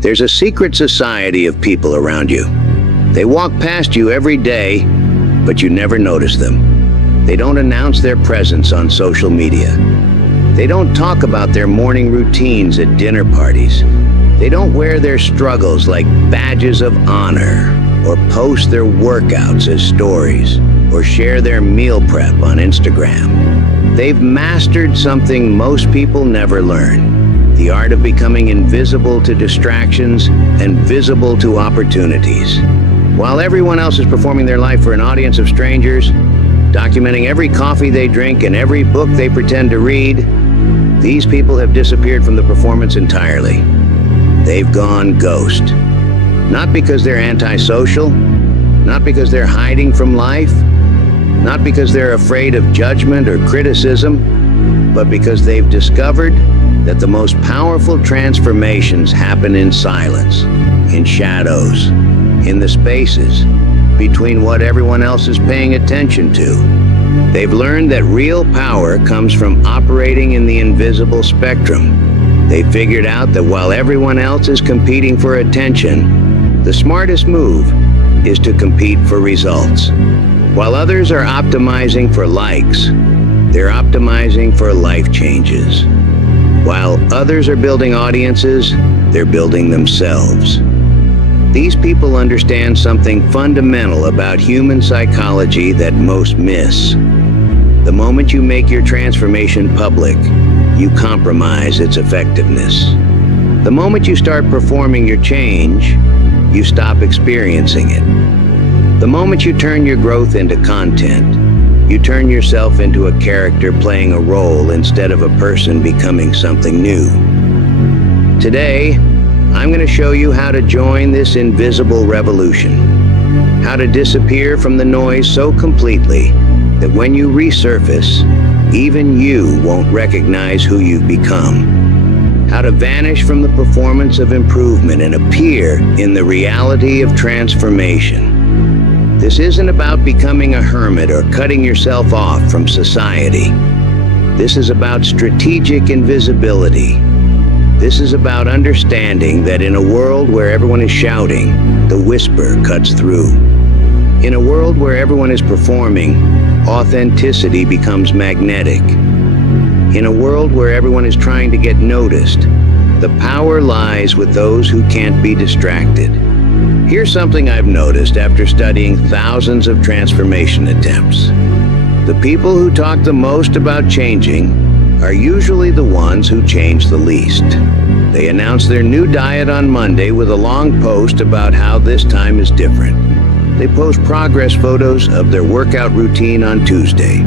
There's a secret society of people around you. They walk past you every day, but you never notice them. They don't announce their presence on social media. They don't talk about their morning routines at dinner parties. They don't wear their struggles like badges of honor, or post their workouts as stories, or share their meal prep on Instagram. They've mastered something most people never learn: the art of becoming invisible to distractions and visible to opportunities. While everyone else is performing their life for an audience of strangers, documenting every coffee they drink and every book they pretend to read, these people have disappeared from the performance entirely. They've gone ghost. Not because they're antisocial, not because they're hiding from life, not because they're afraid of judgment or criticism, but because they've discovered that the most powerful transformations happen in silence, in shadows, in the spaces between what everyone else is paying attention to. They've learned that real power comes from operating in the invisible spectrum. They figured out that while everyone else is competing for attention, the smartest move is to compete for results. While others are optimizing for likes, they're optimizing for life changes. While others are building audiences, they're building themselves. These people understand something fundamental about human psychology that most miss. The moment you make your transformation public, you compromise its effectiveness. The moment you start performing your change, you stop experiencing it. The moment you turn your growth into content, you turn yourself into a character playing a role instead of a person becoming something new. Today, I'm going to show you how to join this invisible revolution. How to disappear from the noise so completely that when you resurface, even you won't recognize who you've become. How to vanish from the performance of improvement and appear in the reality of transformation. This isn't about becoming a hermit or cutting yourself off from society. This is about strategic invisibility. This is about understanding that in a world where everyone is shouting, the whisper cuts through. In a world where everyone is performing, authenticity becomes magnetic. In a world where everyone is trying to get noticed, the power lies with those who can't be distracted. Here's something I've noticed after studying thousands of transformation attempts. The people who talk the most about changing are usually the ones who change the least. They announce their new diet on Monday with a long post about how this time is different. They post progress photos of their workout routine on Tuesday.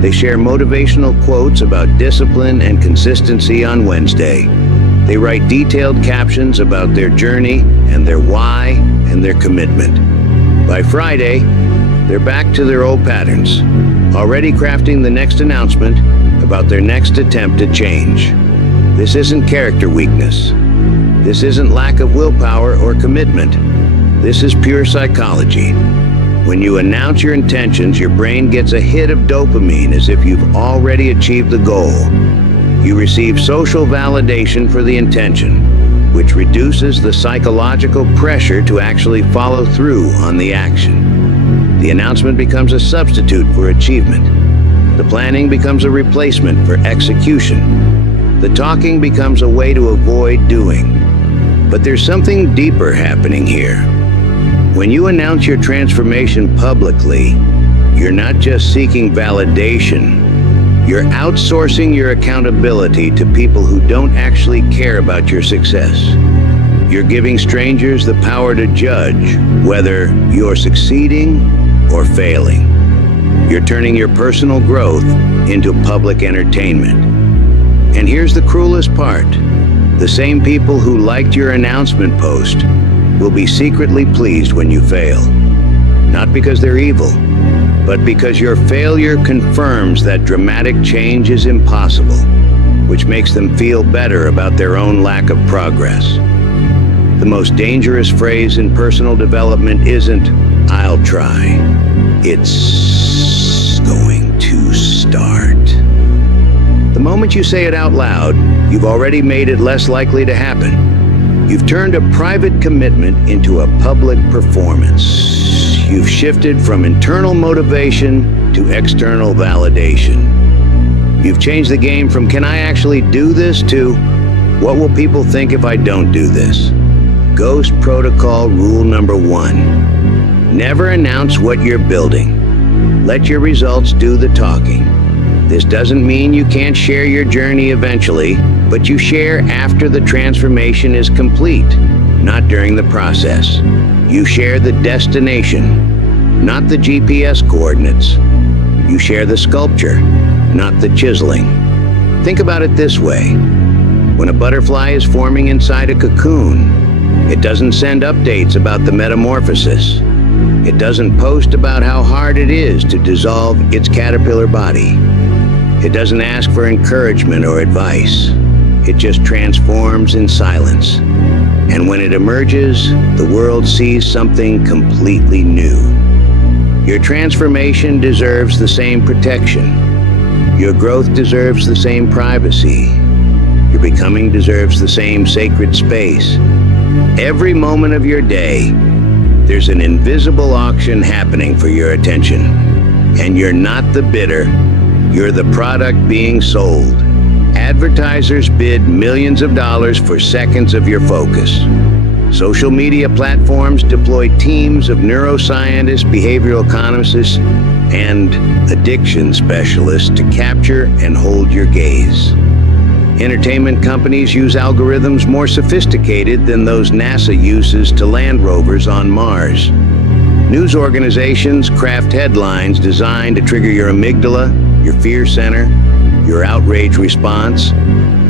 They share motivational quotes about discipline and consistency on Wednesday. They write detailed captions about their journey and their why and their commitment. By Friday, they're back to their old patterns, already crafting the next announcement about their next attempt at change. This isn't character weakness. This isn't lack of willpower or commitment. This is pure psychology. When you announce your intentions, your brain gets a hit of dopamine as if you've already achieved the goal. You receive social validation for the intention, which reduces the psychological pressure to actually follow through on the action. The announcement becomes a substitute for achievement. The planning becomes a replacement for execution. The talking becomes a way to avoid doing. But there's something deeper happening here. When you announce your transformation publicly, you're not just seeking validation. You're outsourcing your accountability to people who don't actually care about your success. You're giving strangers the power to judge whether you're succeeding or failing. You're turning your personal growth into public entertainment. And here's the cruelest part. The same people who liked your announcement post will be secretly pleased when you fail. Not because they're evil, but because your failure confirms that dramatic change is impossible, which makes them feel better about their own lack of progress. The most dangerous phrase in personal development isn't, "I'll try." It's going to start. The moment you say it out loud, you've already made it less likely to happen. You've You've turned a private commitment into a public performance. You've shifted from internal motivation to external validation. You've changed the game from "can I actually do this" to "what will people think if I don't do this?" Ghost Protocol rule number 1. Never announce what you're building. Let your results do the talking. This doesn't mean you can't share your journey eventually, but you share after the transformation is complete, not during the process. You share the destination, not the GPS coordinates. You share the sculpture, not the chiseling. Think about it this way. When a butterfly is forming inside a cocoon, it doesn't send updates about the metamorphosis. It doesn't post about how hard it is to dissolve its caterpillar body. It doesn't ask for encouragement or advice. It just transforms in silence. And when it emerges, the world sees something completely new. Your transformation deserves the same protection. Your growth deserves the same privacy. Your becoming deserves the same sacred space. Every moment of your day, there's an invisible auction happening for your attention. And you're not the bidder, you're the product being sold. Advertisers bid millions of dollars for seconds of your focus. Social media platforms deploy teams of neuroscientists, behavioral economists, and addiction specialists to capture and hold your gaze. Entertainment companies use algorithms more sophisticated than those NASA uses to land rovers on Mars. News organizations craft headlines designed to trigger your amygdala, your fear center, your outrage response,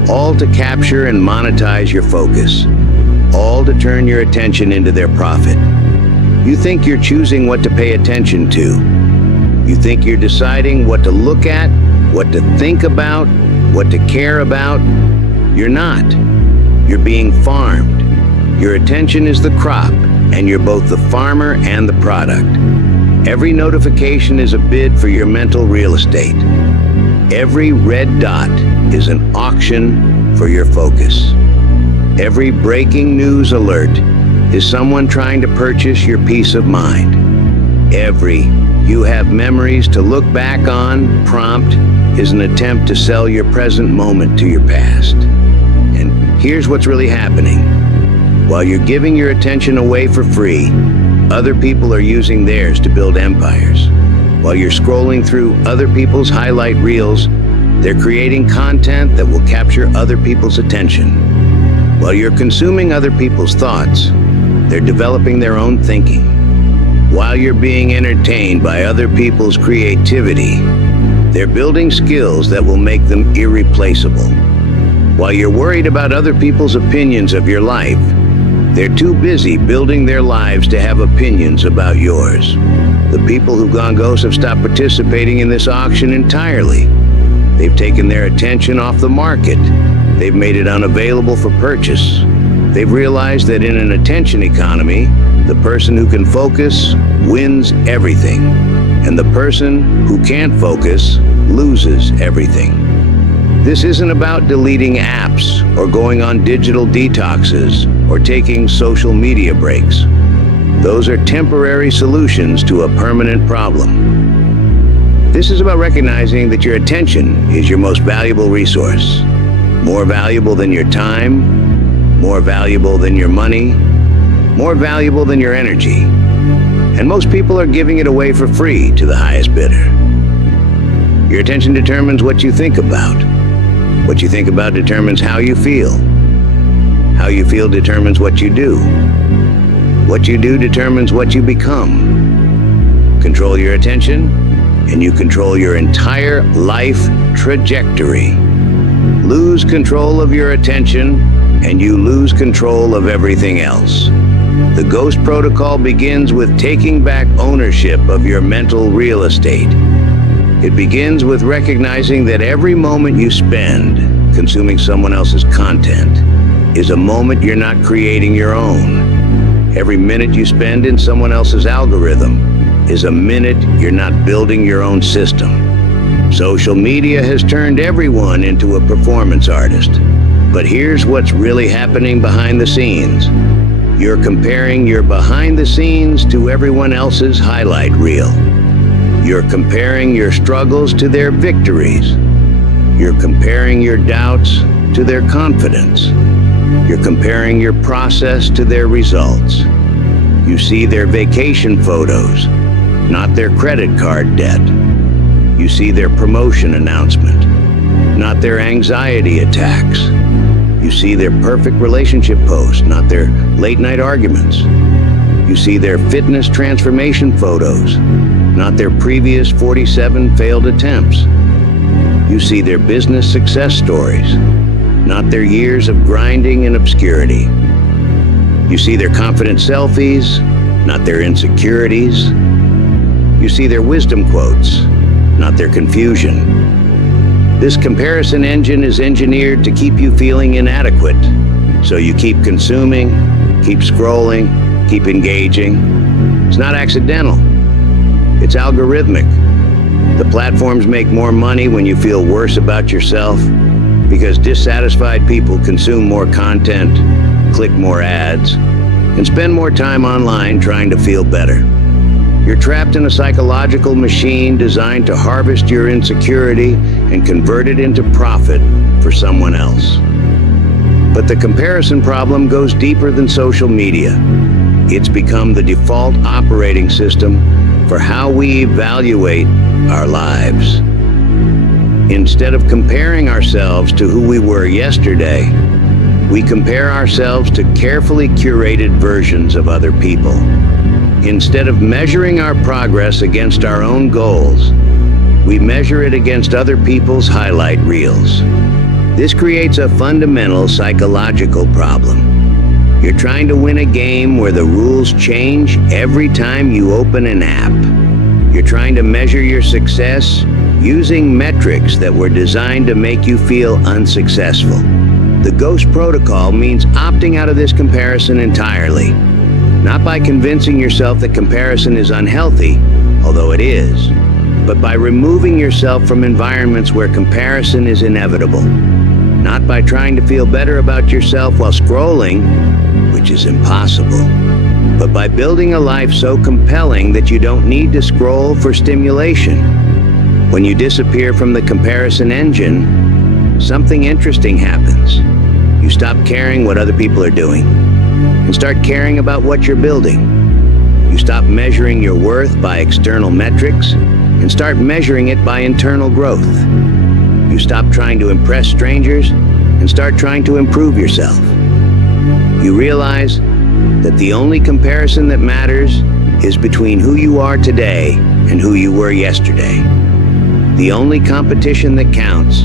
all to capture and monetize your focus, all to turn your attention into their profit. You think you're choosing what to pay attention to. You think you're deciding what to look at, what to think about, what to care about. You're not. You're being farmed. Your attention is the crop, and you're both the farmer and the product. Every notification is a bid for your mental real estate. Every red dot is an auction for your focus. Every breaking news alert is someone trying to purchase your peace of mind. Every "you have memories to look back on" prompt is an attempt to sell your present moment to your past. And here's what's really happening. While you're giving your attention away for free, other people are using theirs to build empires. While you're scrolling through other people's highlight reels, they're creating content that will capture other people's attention. While you're consuming other people's thoughts, they're developing their own thinking. While you're being entertained by other people's creativity, they're building skills that will make them irreplaceable. While you're worried about other people's opinions of your life, they're too busy building their lives to have opinions about yours. The people who've gone ghost have stopped participating in this auction entirely. They've taken their attention off the market. They've made it unavailable for purchase. They've realized that in an attention economy, the person who can focus wins everything, and the person who can't focus loses everything. This isn't about deleting apps or going on digital detoxes or taking social media breaks. Those are temporary solutions to a permanent problem. This is about recognizing that your attention is your most valuable resource. More valuable than your time, more valuable than your money, more valuable than your energy. And most people are giving it away for free to the highest bidder. Your attention determines what you think about. What you think about determines how you feel. How you feel determines what you do. What you do determines what you become. Control your attention, and you control your entire life trajectory. Lose control of your attention, and you lose control of everything else. The Ghost Protocol begins with taking back ownership of your mental real estate. It begins with recognizing that every moment you spend consuming someone else's content is a moment you're not creating your own. Every minute you spend in someone else's algorithm is a minute you're not building your own system. Social media has turned everyone into a performance artist. But here's what's really happening behind the scenes. You're comparing your behind the scenes to everyone else's highlight reel. You're comparing your struggles to their victories. You're comparing your doubts to their confidence. You're comparing your process to their results. You see their vacation photos, not their credit card debt. You see their promotion announcement, not their anxiety attacks. You see their perfect relationship post, not their late-night arguments. You see their fitness transformation photos, not their previous 47 failed attempts. You see their business success stories, not their years of grinding and obscurity. You see their confident selfies, not their insecurities. You see their wisdom quotes, not their confusion. This comparison engine is engineered to keep you feeling inadequate, so you keep consuming, keep scrolling, keep engaging. It's not accidental. It's algorithmic. The platforms make more money when you feel worse about yourself because dissatisfied people consume more content, click more ads, and spend more time online trying to feel better. You're trapped in a psychological machine designed to harvest your insecurity and convert it into profit for someone else. But the comparison problem goes deeper than social media. It's become the default operating system for how we evaluate our lives. Instead of comparing ourselves to who we were yesterday, we compare ourselves to carefully curated versions of other people. Instead of measuring our progress against our own goals, we measure it against other people's highlight reels. This creates a fundamental psychological problem. You're trying to win a game where the rules change every time you open an app. You're trying to measure your success using metrics that were designed to make you feel unsuccessful. The GHOST protocol means opting out of this comparison entirely. Not by convincing yourself that comparison is unhealthy, although it is, but by removing yourself from environments where comparison is inevitable. Not by trying to feel better about yourself while scrolling, which is impossible, but by building a life so compelling that you don't need to scroll for stimulation. When you disappear from the comparison engine, something interesting happens. You stop caring what other people are doing and start caring about what you're building. You stop measuring your worth by external metrics and start measuring it by internal growth. You stop trying to impress strangers and start trying to improve yourself. You realize that the only comparison that matters is between who you are today and who you were yesterday. The only competition that counts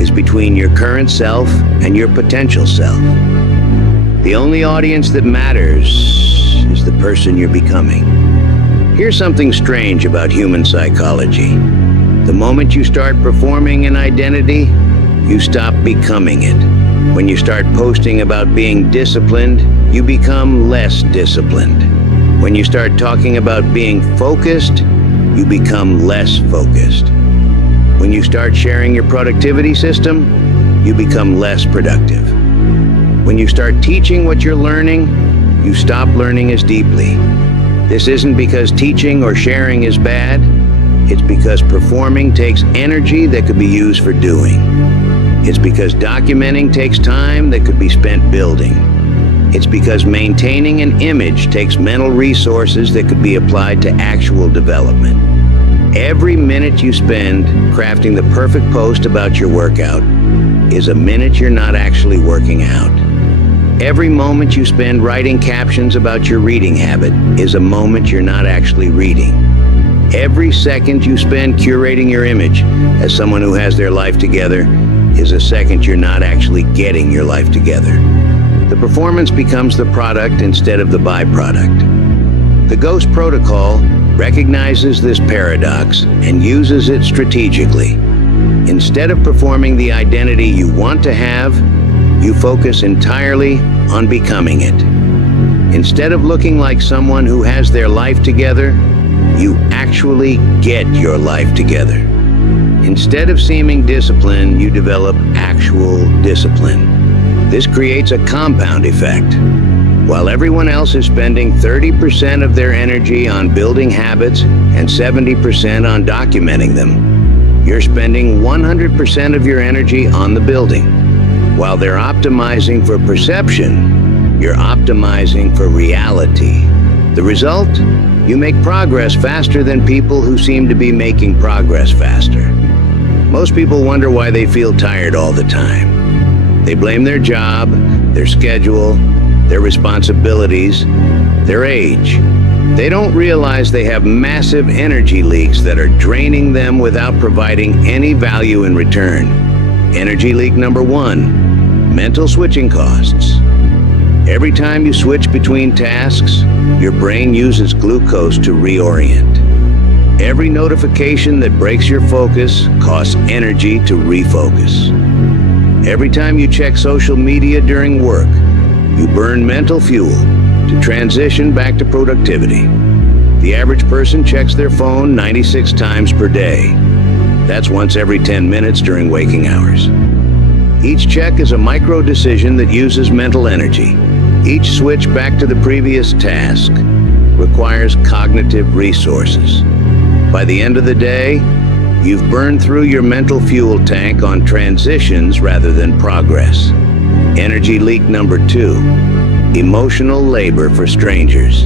is between your current self and your potential self. The only audience that matters is the person you're becoming. Here's something strange about human psychology. The moment you start performing an identity, you stop becoming it. When you start posting about being disciplined, you become less disciplined. When you start talking about being focused, you become less focused. When you start sharing your productivity system, you become less productive. When you start teaching what you're learning, you stop learning as deeply. This isn't because teaching or sharing is bad. It's because performing takes energy that could be used for doing. It's because documenting takes time that could be spent building. It's because maintaining an image takes mental resources that could be applied to actual development. Every minute you spend crafting the perfect post about your workout is a minute you're not actually working out. Every moment you spend writing captions about your reading habit is a moment you're not actually reading. Every second you spend curating your image as someone who has their life together is a second you're not actually getting your life together. The performance becomes the product instead of the byproduct. The GHOST protocol recognizes this paradox and uses it strategically. Instead of performing the identity you want to have, you focus entirely on becoming it. Instead of looking like someone who has their life together, you actually get your life together. Instead of seeming disciplined, you develop actual discipline. This creates a compound effect. While everyone else is spending 30% of their energy on building habits and 70% on documenting them, you're spending 100% of your energy on the building. While they're optimizing for perception, you're optimizing for reality. The result? You make progress faster than people who seem to be making progress faster. Most people wonder why they feel tired all the time. They blame their job, their schedule, their responsibilities, their age. They don't realize they have massive energy leaks that are draining them without providing any value in return. Energy leak number 1, mental switching costs. Every time you switch between tasks, your brain uses glucose to reorient. Every notification that breaks your focus costs energy to refocus. Every time you check social media during work, you burn mental fuel to transition back to productivity. The average person checks their phone 96 times per day. That's once every 10 minutes during waking hours. Each check is a micro decision that uses mental energy. Each switch back to the previous task requires cognitive resources. By the end of the day, you've burned through your mental fuel tank on transitions rather than progress. Energy leak number 2, emotional labor for strangers.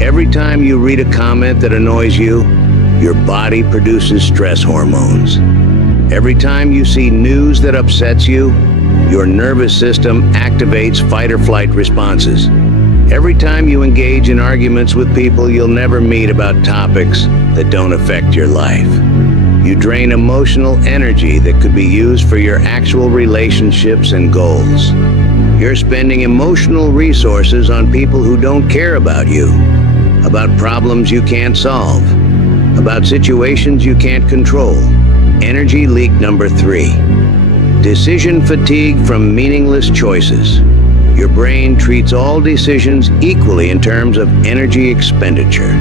Every time you read a comment that annoys you, your body produces stress hormones. Every time you see news that upsets you, your nervous system activates fight or flight responses. Every time you engage in arguments with people you'll never meet about topics that don't affect your life, you drain emotional energy that could be used for your actual relationships and goals. You're spending emotional resources on people who don't care about you, about problems you can't solve, about situations you can't control. Energy leak number 3, decision fatigue from meaningless choices. Your brain treats all decisions equally in terms of energy expenditure.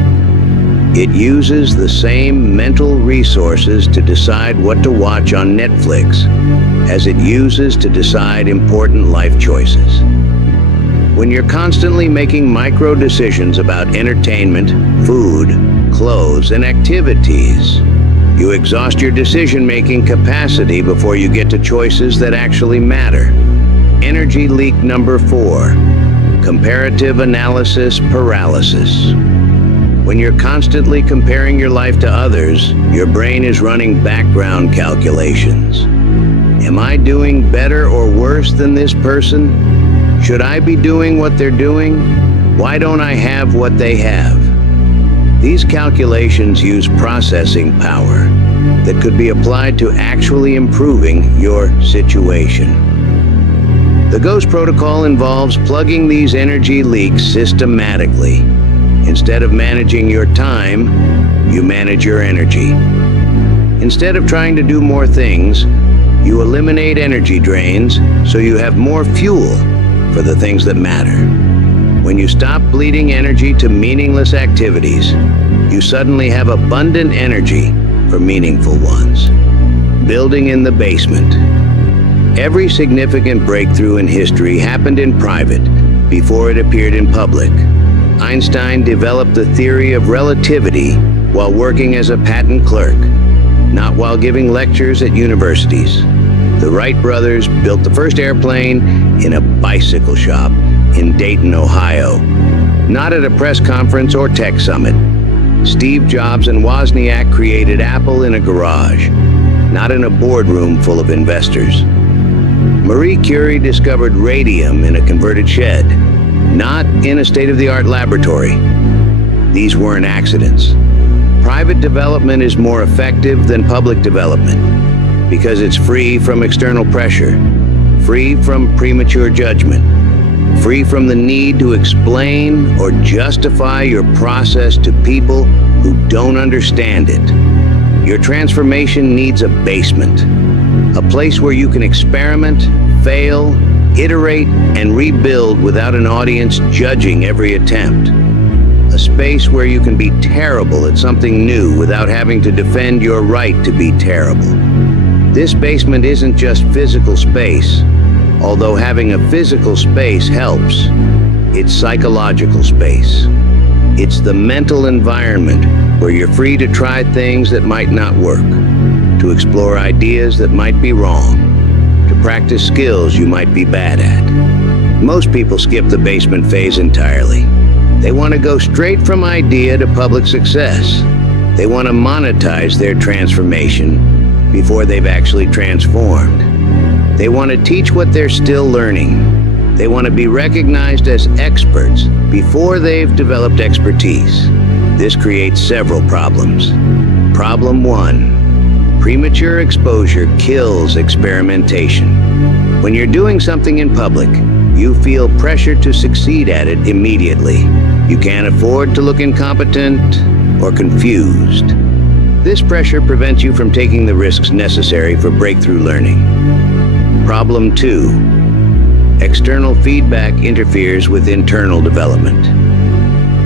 It uses the same mental resources to decide what to watch on Netflix as it uses to decide important life choices. When you're constantly making micro decisions about entertainment, food, clothes, and activities, you exhaust your decision-making capacity before you get to choices that actually matter. Energy leak number 4, comparative analysis paralysis. When you're constantly comparing your life to others, your brain is running background calculations. Am I doing better or worse than this person? Should I be doing what they're doing? Why don't I have what they have? These calculations use processing power that could be applied to actually improving your situation. The GHOST protocol involves plugging these energy leaks systematically. Instead of managing your time, you manage your energy. Instead of trying to do more things, you eliminate energy drains so you have more fuel for the things that matter. When you stop bleeding energy to meaningless activities, you suddenly have abundant energy for meaningful ones. Building in the basement. Every significant breakthrough in history happened in private before it appeared in public. Einstein developed the theory of relativity while working as a patent clerk, not while giving lectures at universities. The Wright brothers built the first airplane in a bicycle shop in Dayton, Ohio, not at a press conference or tech summit. Steve Jobs and Wozniak created Apple in a garage, not in a boardroom full of investors. Marie Curie discovered radium in a converted shed, not in a state-of-the-art laboratory. These weren't accidents. Private development is more effective than public development because it's free from external pressure, free from premature judgment, free from the need to explain or justify your process to people who don't understand it. Your transformation needs a basement, a place where you can experiment, fail, iterate, and rebuild without an audience judging every attempt. A space where you can be terrible at something new without having to defend your right to be terrible. This basement isn't just physical space, Although having a physical space helps, it's psychological space. It's the mental environment where you're free to try things that might not work, to explore ideas that might be wrong, to practice skills you might be bad at. Most people skip the basement phase entirely. They want to go straight from idea to public success. They want to monetize their transformation before they've actually transformed. They want to teach what they're still learning. They want to be recognized as experts before they've developed expertise. This creates several problems. Problem 1. Premature exposure kills experimentation. When you're doing something in public, you feel pressure to succeed at it immediately. You can't afford to look incompetent or confused. This pressure prevents you from taking the risks necessary for breakthrough learning. Problem 2. External feedback interferes with internal development.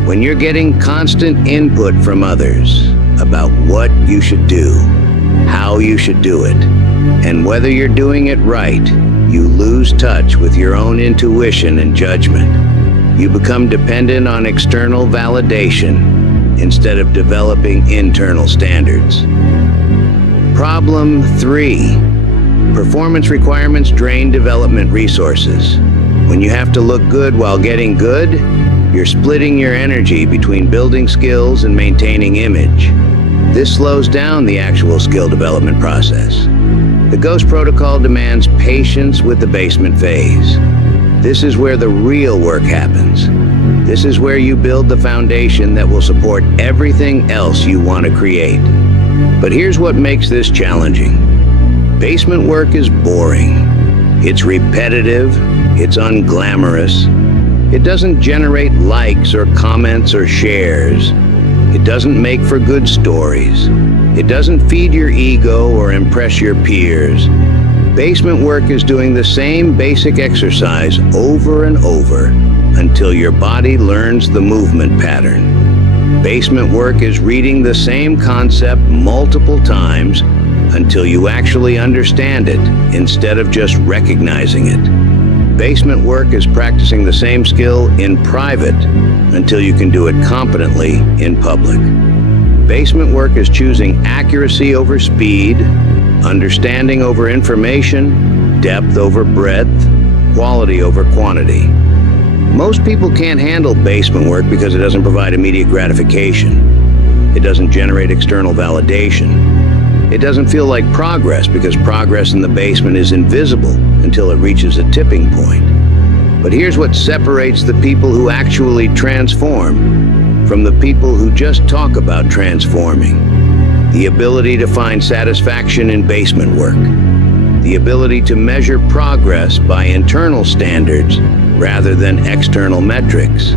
When you're getting constant input from others about what you should do, how you should do it, and whether you're doing it right, you lose touch with your own intuition and judgment. You become dependent on external validation instead of developing internal standards. Problem 3. Performance requirements drain development resources. When you have to look good while getting good, you're splitting your energy between building skills and maintaining image. This slows down the actual skill development process. The Ghost Protocol demands patience with the basement phase. This is where the real work happens. This is where you build the foundation that will support everything else you want to create. But here's what makes this challenging. Basement work is boring. It's repetitive. It's unglamorous. It doesn't generate likes or comments or shares. It doesn't make for good stories. It doesn't feed your ego or impress your peers. Basement work is doing the same basic exercise over and over until your body learns the movement pattern. Basement work is reading the same concept multiple times until you actually understand it instead of just recognizing it. Basement work is practicing the same skill in private until you can do it competently in public. Basement work is choosing accuracy over speed, understanding over information, depth over breadth, quality over quantity. Most people can't handle basement work because it doesn't provide immediate gratification. It doesn't generate external validation. It doesn't feel like progress because progress in the basement is invisible until it reaches a tipping point. But here's what separates the people who actually transform from the people who just talk about transforming. The ability to find satisfaction in basement work. The ability to measure progress by internal standards rather than external metrics.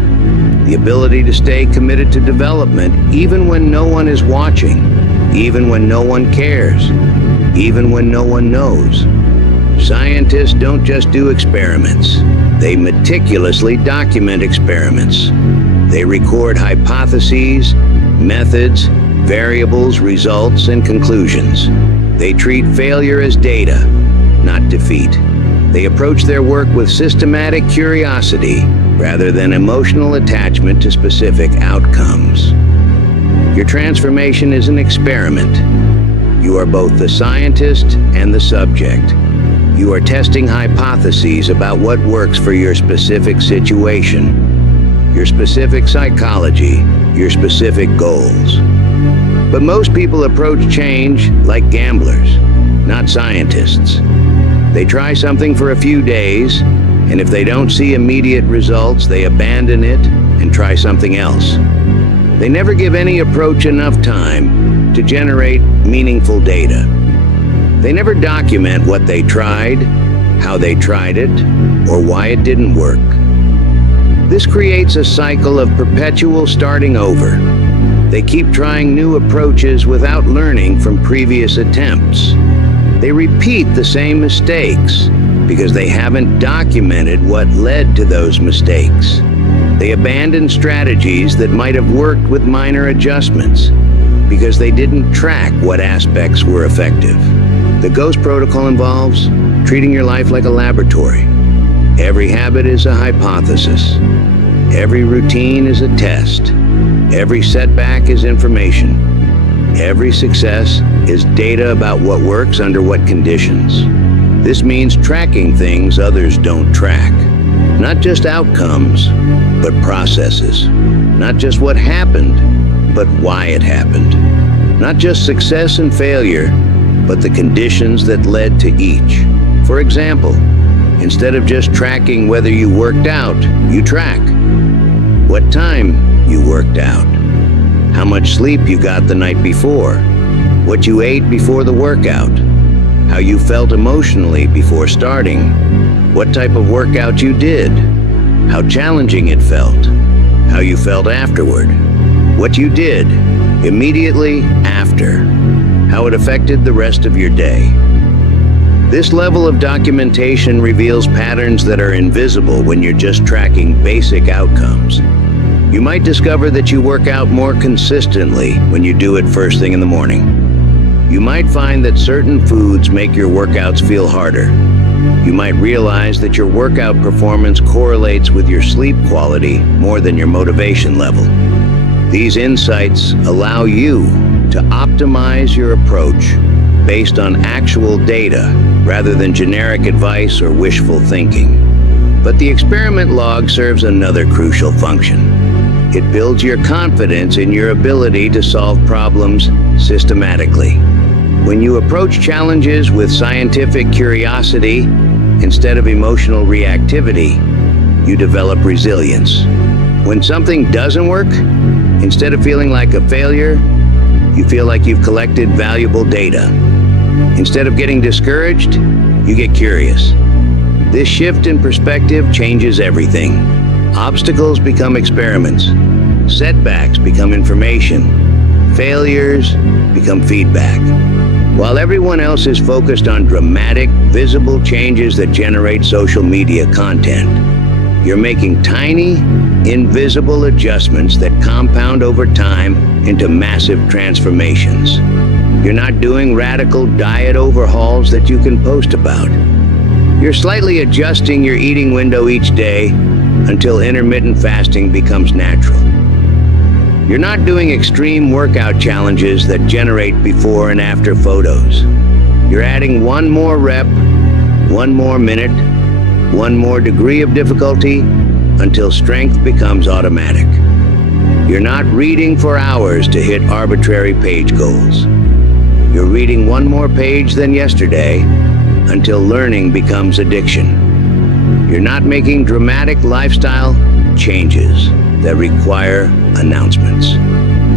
The ability to stay committed to development even when no one is watching. Even when no one cares, even when no one knows. Scientists don't just do experiments. They meticulously document experiments. They record hypotheses, methods, variables, results, and conclusions. They treat failure as data, not defeat. They approach their work with systematic curiosity rather than emotional attachment to specific outcomes. Your transformation is an experiment. You are both the scientist and the subject. You are testing hypotheses about what works for your specific situation, your specific psychology, your specific goals. But most people approach change like gamblers, not scientists. They try something for a few days, and if they don't see immediate results, they abandon it and try something else. They never give any approach enough time to generate meaningful data. They never document what they tried, how they tried it, or why it didn't work. This creates a cycle of perpetual starting over. They keep trying new approaches without learning from previous attempts. They repeat the same mistakes because they haven't documented what led to those mistakes. They abandon strategies that might have worked with minor adjustments because they didn't track what aspects were effective. The Ghost Protocol involves treating your life like a laboratory. Every habit is a hypothesis. Every routine is a test. Every setback is information. Every success is data about what works under what conditions. This means tracking things others don't track. Not just outcomes, but processes. Not just what happened, but why it happened. Not just success and failure, but the conditions that led to each. For example, instead of just tracking whether you worked out, you track what time you worked out, how much sleep you got the night before, what you ate before the workout, how you felt emotionally before starting, what type of workout you did, how challenging it felt, how you felt afterward, what you did immediately after, how it affected the rest of your day. This level of documentation reveals patterns that are invisible when you're just tracking basic outcomes. You might discover that you work out more consistently when you do it first thing in the morning. You might find that certain foods make your workouts feel harder. You might realize that your workout performance correlates with your sleep quality more than your motivation level. These insights allow you to optimize your approach based on actual data rather than generic advice or wishful thinking. But the experiment log serves another crucial function. It builds your confidence in your ability to solve problems systematically. When you approach challenges with scientific curiosity instead of emotional reactivity, you develop resilience. When something doesn't work, instead of feeling like a failure, you feel like you've collected valuable data. Instead of getting discouraged, you get curious. This shift in perspective changes everything. Obstacles become experiments. Setbacks become information. Failures become feedback. While everyone else is focused on dramatic, visible changes that generate social media content, you're making tiny, invisible adjustments that compound over time into massive transformations. You're not doing radical diet overhauls that you can post about. You're slightly adjusting your eating window each day until intermittent fasting becomes natural. You're not doing extreme workout challenges that generate before and after photos. You're adding one more rep, one more minute, one more degree of difficulty until strength becomes automatic. You're not reading for hours to hit arbitrary page goals. You're reading one more page than yesterday until learning becomes addiction. You're not making dramatic lifestyle changes that require announcements.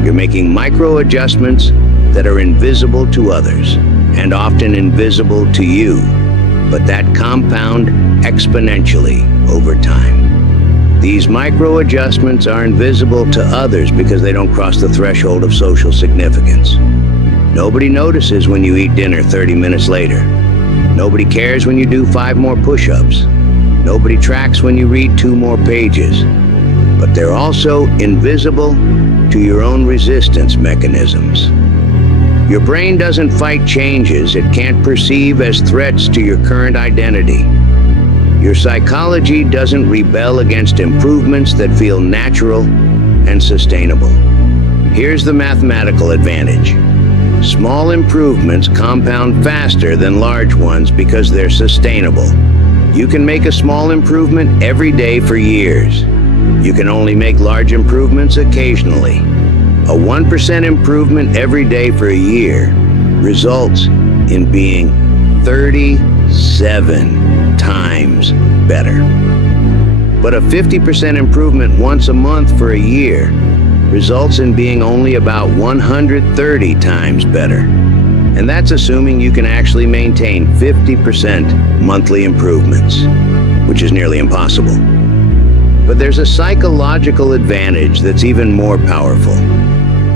You're making micro adjustments that are invisible to others and often invisible to you, but that compound exponentially over time. These micro adjustments are invisible to others because they don't cross the threshold of social significance. Nobody notices when you eat dinner 30 minutes later. Nobody cares when you do 5 more push-ups. Nobody tracks when you read 2 more pages. But they're also invisible to your own resistance mechanisms. Your brain doesn't fight changes it can't perceive as threats to your current identity. Your psychology doesn't rebel against improvements that feel natural and sustainable. Here's the mathematical advantage. Small improvements compound faster than large ones because they're sustainable. You can make a small improvement every day for years. You can only make large improvements occasionally. A 1% improvement every day for a year results in being 37 times better. But a 50% improvement once a month for a year results in being only about 130 times better. And that's assuming you can actually maintain 50% monthly improvements, which is nearly impossible. But there's a psychological advantage that's even more powerful.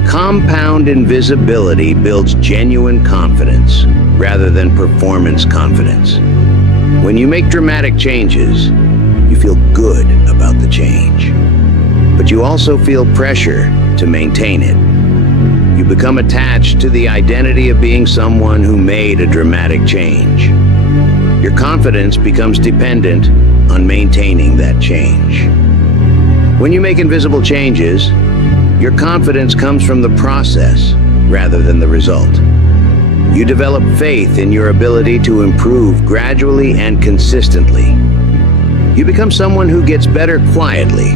Compound invisibility builds genuine confidence rather than performance confidence. When you make dramatic changes, you feel good about the change. But you also feel pressure to maintain it. You become attached to the identity of being someone who made a dramatic change. Your confidence becomes dependent on maintaining that change. When you make invisible changes, your confidence comes from the process rather than the result. You develop faith in your ability to improve gradually and consistently. You become someone who gets better quietly,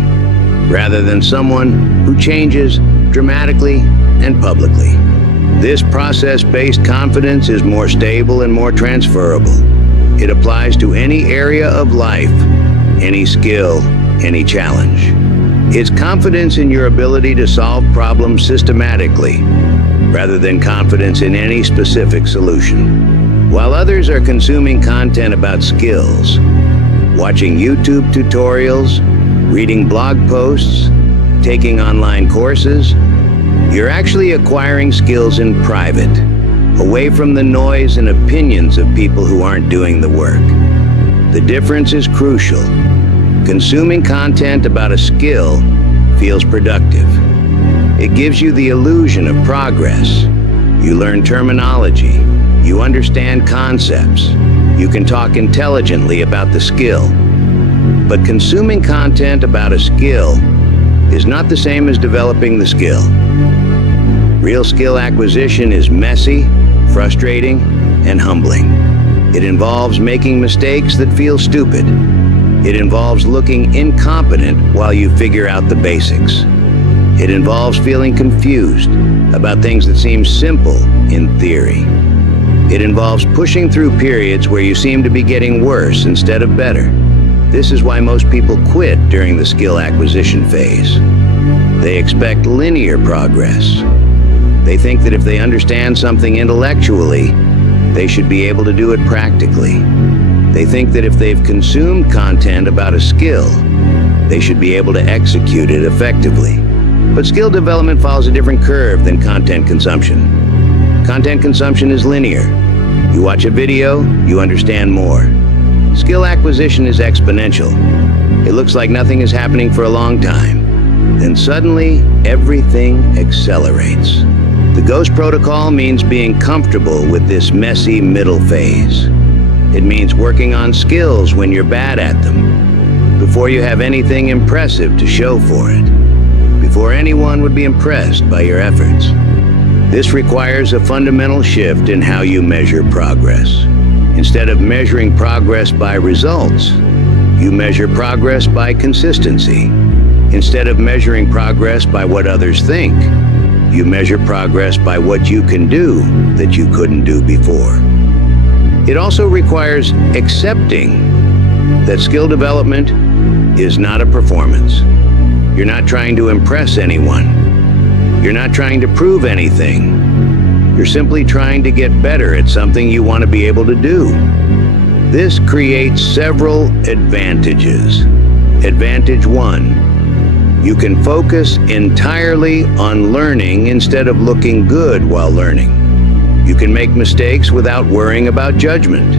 rather than someone who changes dramatically and publicly. This process-based confidence is more stable and more transferable. It applies to any area of life, any skill, any challenge. It's confidence in your ability to solve problems systematically, rather than confidence in any specific solution. While others are consuming content about skills, watching YouTube tutorials, reading blog posts, taking online courses, you're actually acquiring skills in private, away from the noise and opinions of people who aren't doing the work. The difference is crucial. Consuming content about a skill feels productive. It gives you the illusion of progress. You learn terminology. You understand concepts. You can talk intelligently about the skill. But consuming content about a skill is not the same as developing the skill. Real skill acquisition is messy, frustrating, and humbling. It involves making mistakes that feel stupid. It involves looking incompetent while you figure out the basics. It involves feeling confused about things that seem simple in theory. It involves pushing through periods where you seem to be getting worse instead of better. This is why most people quit during the skill acquisition phase. They expect linear progress. They think that if they understand something intellectually, they should be able to do it practically. They think that if they've consumed content about a skill, they should be able to execute it effectively. But skill development follows a different curve than content consumption. Content consumption is linear. You watch a video, you understand more. Skill acquisition is exponential. It looks like nothing is happening for a long time. Then suddenly, everything accelerates. The GHOST protocol means being comfortable with this messy middle phase. It means working on skills when you're bad at them, before you have anything impressive to show for it, before anyone would be impressed by your efforts. This requires a fundamental shift in how you measure progress. Instead of measuring progress by results, you measure progress by consistency. Instead of measuring progress by what others think, you measure progress by what you can do that you couldn't do before. It also requires accepting that skill development is not a performance. You're not trying to impress anyone. You're not trying to prove anything. You're simply trying to get better at something you want to be able to do. This creates several advantages. Advantage 1, you can focus entirely on learning instead of looking good while learning. You can make mistakes without worrying about judgment.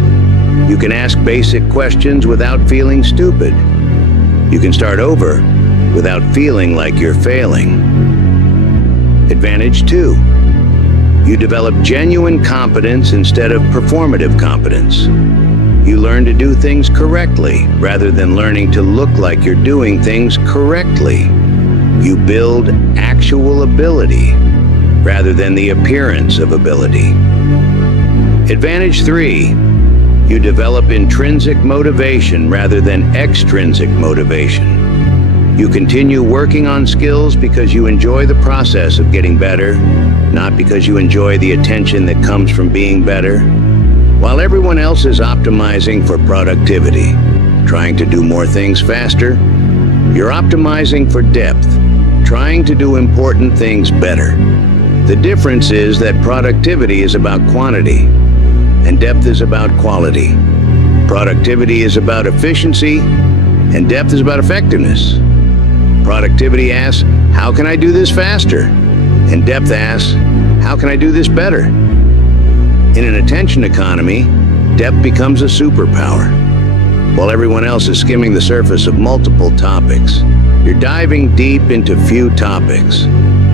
You can ask basic questions without feeling stupid. You can start over without feeling like you're failing. Advantage 2, you develop genuine competence instead of performative competence. You learn to do things correctly rather than learning to look like you're doing things correctly. You build actual ability rather than the appearance of ability. Advantage 3, you develop intrinsic motivation rather than extrinsic motivation. You continue working on skills because you enjoy the process of getting better, not because you enjoy the attention that comes from being better. While everyone else is optimizing for productivity, trying to do more things faster, you're optimizing for depth, trying to do important things better. The difference is that productivity is about quantity, and depth is about quality. Productivity is about efficiency, and depth is about effectiveness. Productivity asks, how can I do this faster? And depth asks, how can I do this better? In an attention economy, depth becomes a superpower. While everyone else is skimming the surface of multiple topics, you're diving deep into few topics.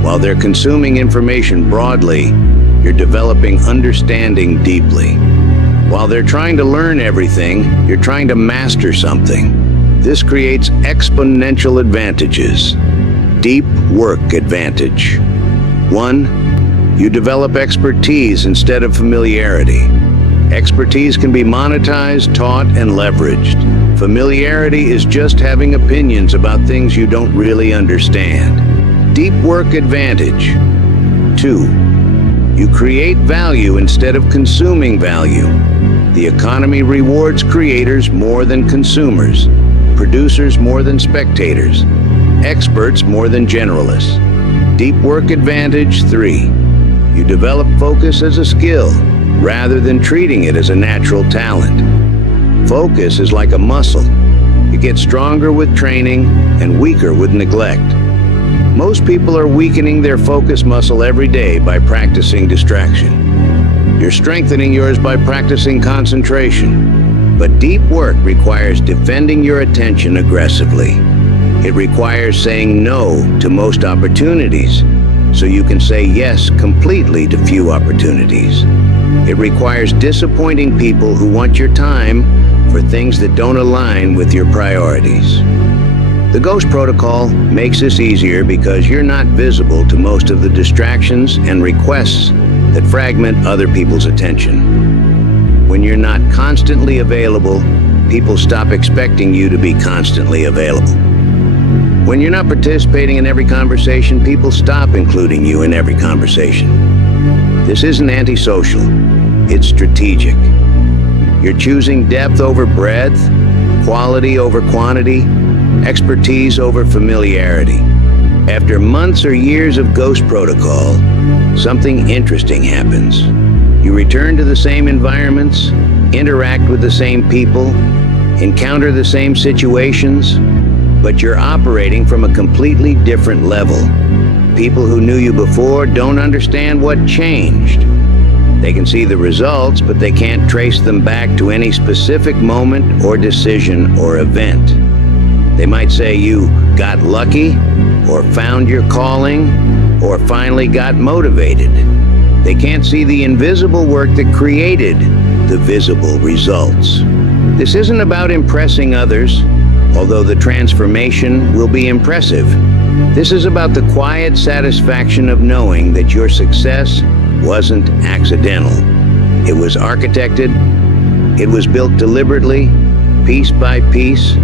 While they're consuming information broadly, you're developing understanding deeply. While they're trying to learn everything, you're trying to master something. This creates exponential advantages. Deep work advantage. 1. You develop expertise instead of familiarity. Expertise can be monetized, taught, and leveraged. Familiarity is just having opinions about things you don't really understand. Deep work advantage. 2. You create value instead of consuming value. The economy rewards creators more than consumers, producers more than spectators, experts more than generalists. Deep work advantage. 3. You develop focus as a skill, rather than treating it as a natural talent. Focus is like a muscle. It gets stronger with training and weaker with neglect. Most people are weakening their focus muscle every day by practicing distraction. You're strengthening yours by practicing concentration. But deep work requires defending your attention aggressively. It requires saying no to most opportunities, so you can say yes completely to few opportunities. It requires disappointing people who want your time for things that don't align with your priorities. The Ghost Protocol makes this easier because you're not visible to most of the distractions and requests that fragment other people's attention. When you're not constantly available, people stop expecting you to be constantly available. When you're not participating in every conversation, people stop including you in every conversation. This isn't antisocial, it's strategic. You're choosing depth over breadth, quality over quantity, expertise over familiarity. After months or years of Ghost Protocol, something interesting happens. You return to the same environments, interact with the same people, encounter the same situations, but you're operating from a completely different level. People who knew you before don't understand what changed. They can see the results, but they can't trace them back to any specific moment or decision or event. They might say you got lucky, or found your calling, or finally got motivated. They can't see the invisible work that created the visible results. This isn't about impressing others, although the transformation will be impressive. This is about the quiet satisfaction of knowing that your success wasn't accidental. It was architected, it was built deliberately, piece by piece,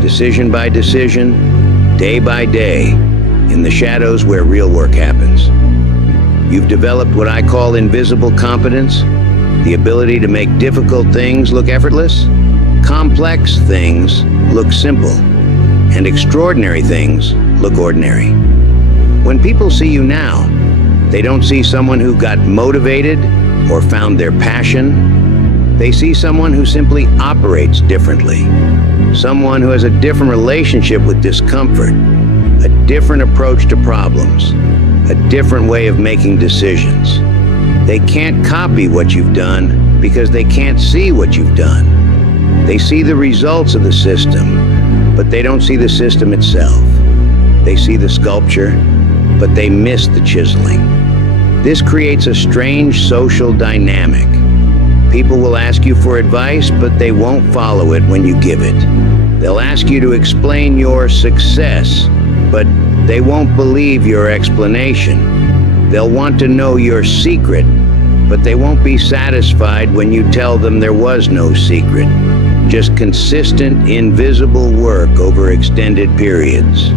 decision by decision, day by day, in the shadows where real work happens. You've developed what I call invisible competence, the ability to make difficult things look effortless, complex things look simple, and extraordinary things look ordinary. When people see you now, they don't see someone who got motivated or found their passion. They see someone who simply operates differently. Someone who has a different relationship with discomfort, a different approach to problems, a different way of making decisions. They can't copy what you've done because they can't see what you've done. They see the results of the system, but they don't see the system itself. They see the sculpture, but they miss the chiseling. This creates a strange social dynamic. People will ask you for advice, but they won't follow it when you give it. They'll ask you to explain your success, but they won't believe your explanation. They'll want to know your secret, but they won't be satisfied when you tell them there was no secret. Just consistent, invisible work over extended periods.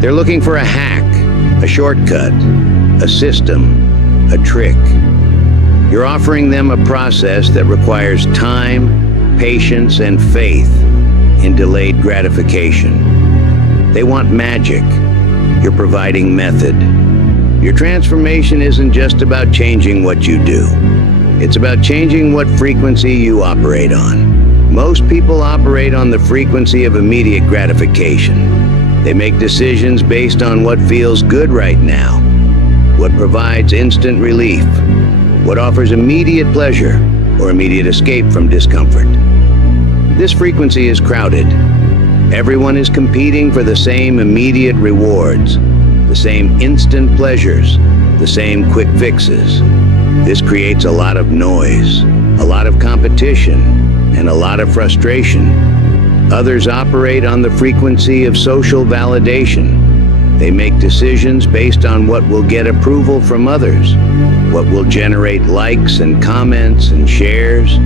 They're looking for a hack, a shortcut, a system, a trick. You're offering them a process that requires time, patience, and faith in delayed gratification. They want magic. You're providing method. Your transformation isn't just about changing what you do. It's about changing what frequency you operate on. Most people operate on the frequency of immediate gratification. They make decisions based on what feels good right now, what provides instant relief, what offers immediate pleasure or immediate escape from discomfort. This frequency is crowded. Everyone is competing for the same immediate rewards, the same instant pleasures, the same quick fixes. This creates a lot of noise, a lot of competition, and a lot of frustration. Others operate on the frequency of social validation. They make decisions based on what will get approval from others, what will generate likes and comments and shares,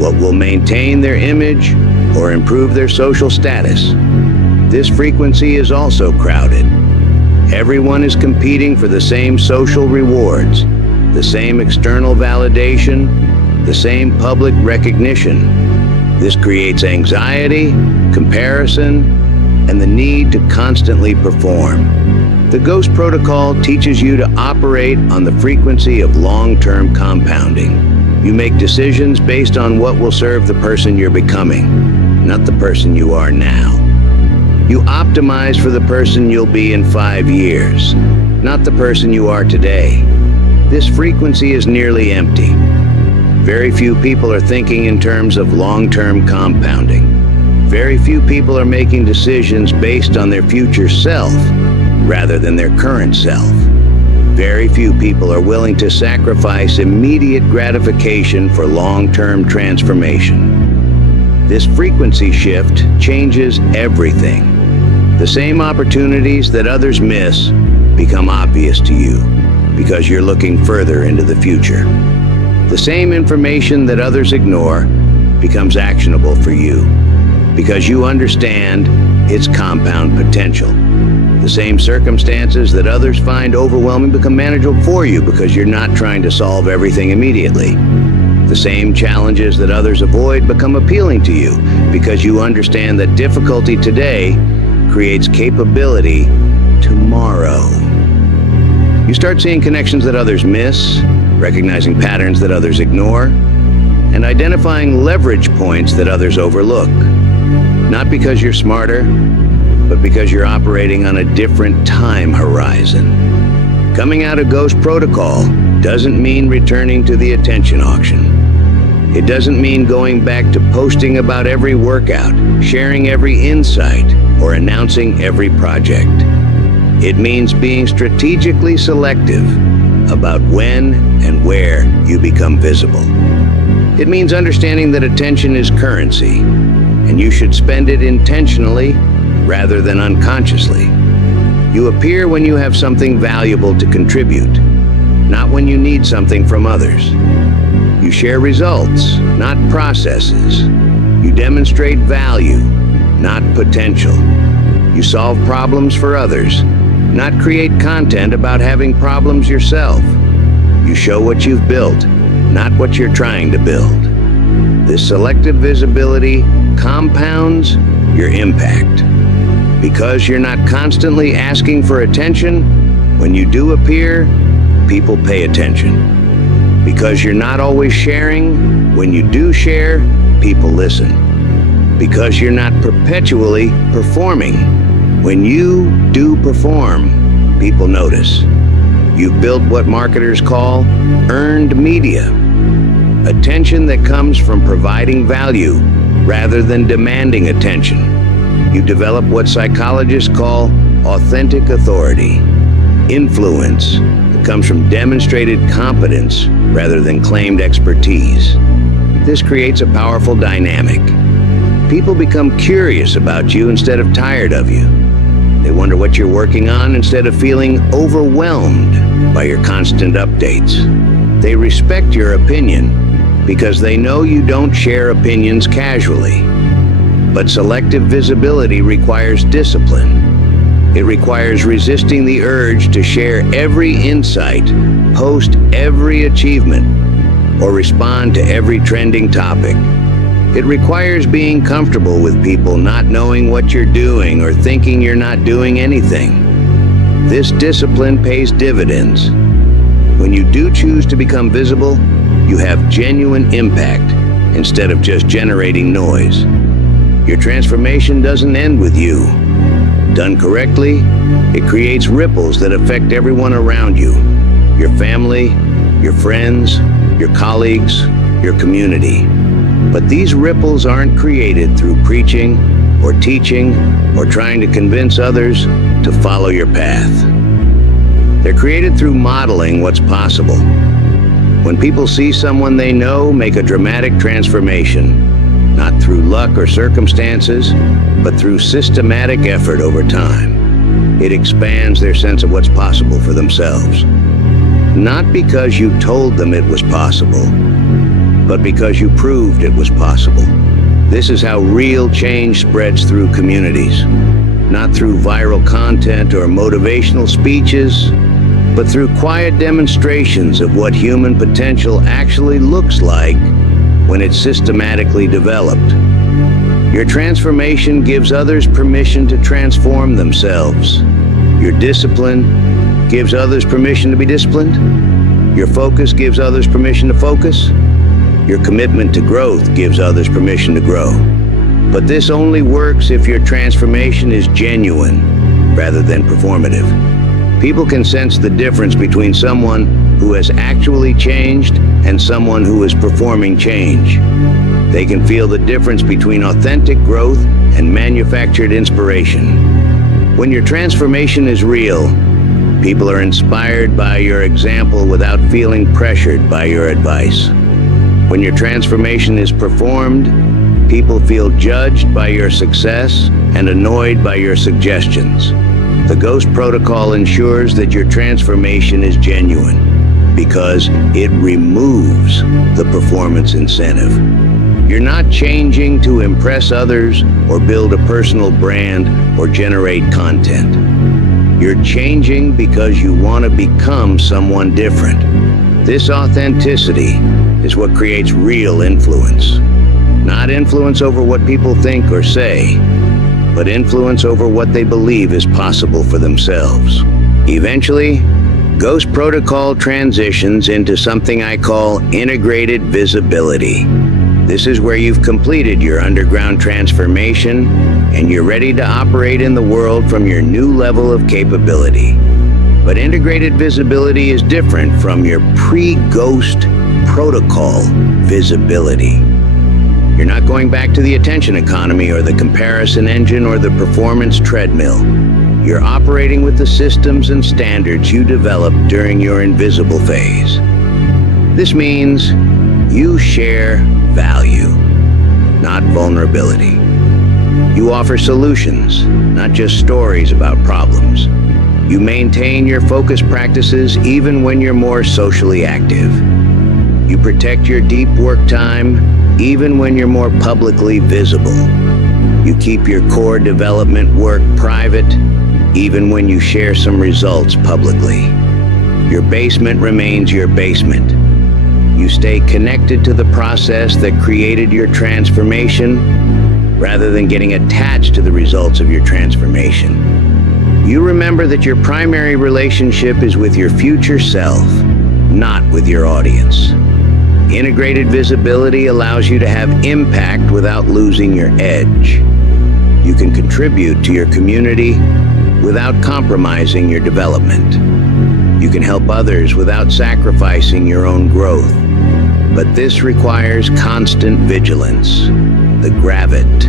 what will maintain their image or improve their social status. This frequency is also crowded. Everyone is competing for the same social rewards, the same external validation, the same public recognition. This creates anxiety, comparison, and the need to constantly perform. The Ghost Protocol teaches you to operate on the frequency of long-term compounding. You make decisions based on what will serve the person you're becoming, not the person you are now. You optimize for the person you'll be in 5 years, not the person you are today. This frequency is nearly empty. Very few people are thinking in terms of long-term compounding. Very few people are making decisions based on their future self rather than their current self. Very few people are willing to sacrifice immediate gratification for long-term transformation. This frequency shift changes everything. The same opportunities that others miss become obvious to you because you're looking further into the future. The same information that others ignore becomes actionable for you because you understand its compound potential. The same circumstances that others find overwhelming become manageable for you because you're not trying to solve everything immediately. The same challenges that others avoid become appealing to you because you understand that difficulty today creates capability tomorrow. You start seeing connections that others miss, recognizing patterns that others ignore, and identifying leverage points that others overlook. Not because you're smarter, but because you're operating on a different time horizon. Coming out of Ghost Protocol doesn't mean returning to the attention auction. It doesn't mean going back to posting about every workout, sharing every insight, or announcing every project. It means being strategically selective about when and where you become visible. It means understanding that attention is currency, and you should spend it intentionally rather than unconsciously. You appear when you have something valuable to contribute, not when you need something from others. You share results, not processes. You demonstrate value, not potential. You solve problems for others, not create content about having problems yourself. You show what you've built, not what you're trying to build. This selective visibility compounds your impact. Because you're not constantly asking for attention, when you do appear, people pay attention. Because you're not always sharing, when you do share, people listen. Because you're not perpetually performing, when you do perform, people notice. You've built what marketers call earned media. Attention that comes from providing value rather than demanding attention. You develop what psychologists call authentic authority, influence that comes from demonstrated competence rather than claimed expertise. This creates a powerful dynamic. People become curious about you instead of tired of you. They wonder what you're working on instead of feeling overwhelmed by your constant updates. They respect your opinion because they know you don't share opinions casually. But selective visibility requires discipline. It requires resisting the urge to share every insight, post every achievement, or respond to every trending topic. It requires being comfortable with people not knowing what you're doing or thinking you're not doing anything. This discipline pays dividends. When you do choose to become visible, you have genuine impact instead of just generating noise. Your transformation doesn't end with you. Done correctly, it creates ripples that affect everyone around you. Your family, your friends, your colleagues, your community. But these ripples aren't created through preaching or teaching or trying to convince others to follow your path. They're created through modeling what's possible. When people see someone they know make a dramatic transformation, not through luck or circumstances, but through systematic effort over time, it expands their sense of what's possible for themselves. Not because you told them it was possible, but because you proved it was possible. This is how real change spreads through communities, not through viral content or motivational speeches, but through quiet demonstrations of what human potential actually looks like when it's systematically developed. Your transformation gives others permission to transform themselves. Your discipline gives others permission to be disciplined. Your focus gives others permission to focus. Your commitment to growth gives others permission to grow. But this only works if your transformation is genuine rather than performative. People can sense the difference between someone who has actually changed and someone who is performing change. They can feel the difference between authentic growth and manufactured inspiration. When your transformation is real, people are inspired by your example without feeling pressured by your advice. When your transformation is performed, people feel judged by your success and annoyed by your suggestions. The Ghost Protocol ensures that your transformation is genuine because it removes the performance incentive. You're not changing to impress others or build a personal brand or generate content. You're changing because you want to become someone different. This authenticity is what creates real influence. Not influence over what people think or say, but influence over what they believe is possible for themselves. Eventually, Ghost Protocol transitions into something I call integrated visibility. This is where you've completed your underground transformation and you're ready to operate in the world from your new level of capability. But integrated visibility is different from your pre-Ghost Protocol visibility. You're not going back to the attention economy or the comparison engine or the performance treadmill. You're operating with the systems and standards you developed during your invisible phase. This means you share value, not vulnerability. You offer solutions, not just stories about problems. You maintain your focus practices even when you're more socially active. You protect your deep work time even when you're more publicly visible. You keep your core development work private even when you share some results publicly. Your basement remains your basement. You stay connected to the process that created your transformation rather than getting attached to the results of your transformation. You remember that your primary relationship is with your future self, not with your audience. Integrated visibility allows you to have impact without losing your edge. You can contribute to your community without compromising your development. You can help others without sacrificing your own growth. But this requires constant vigilance. The gravit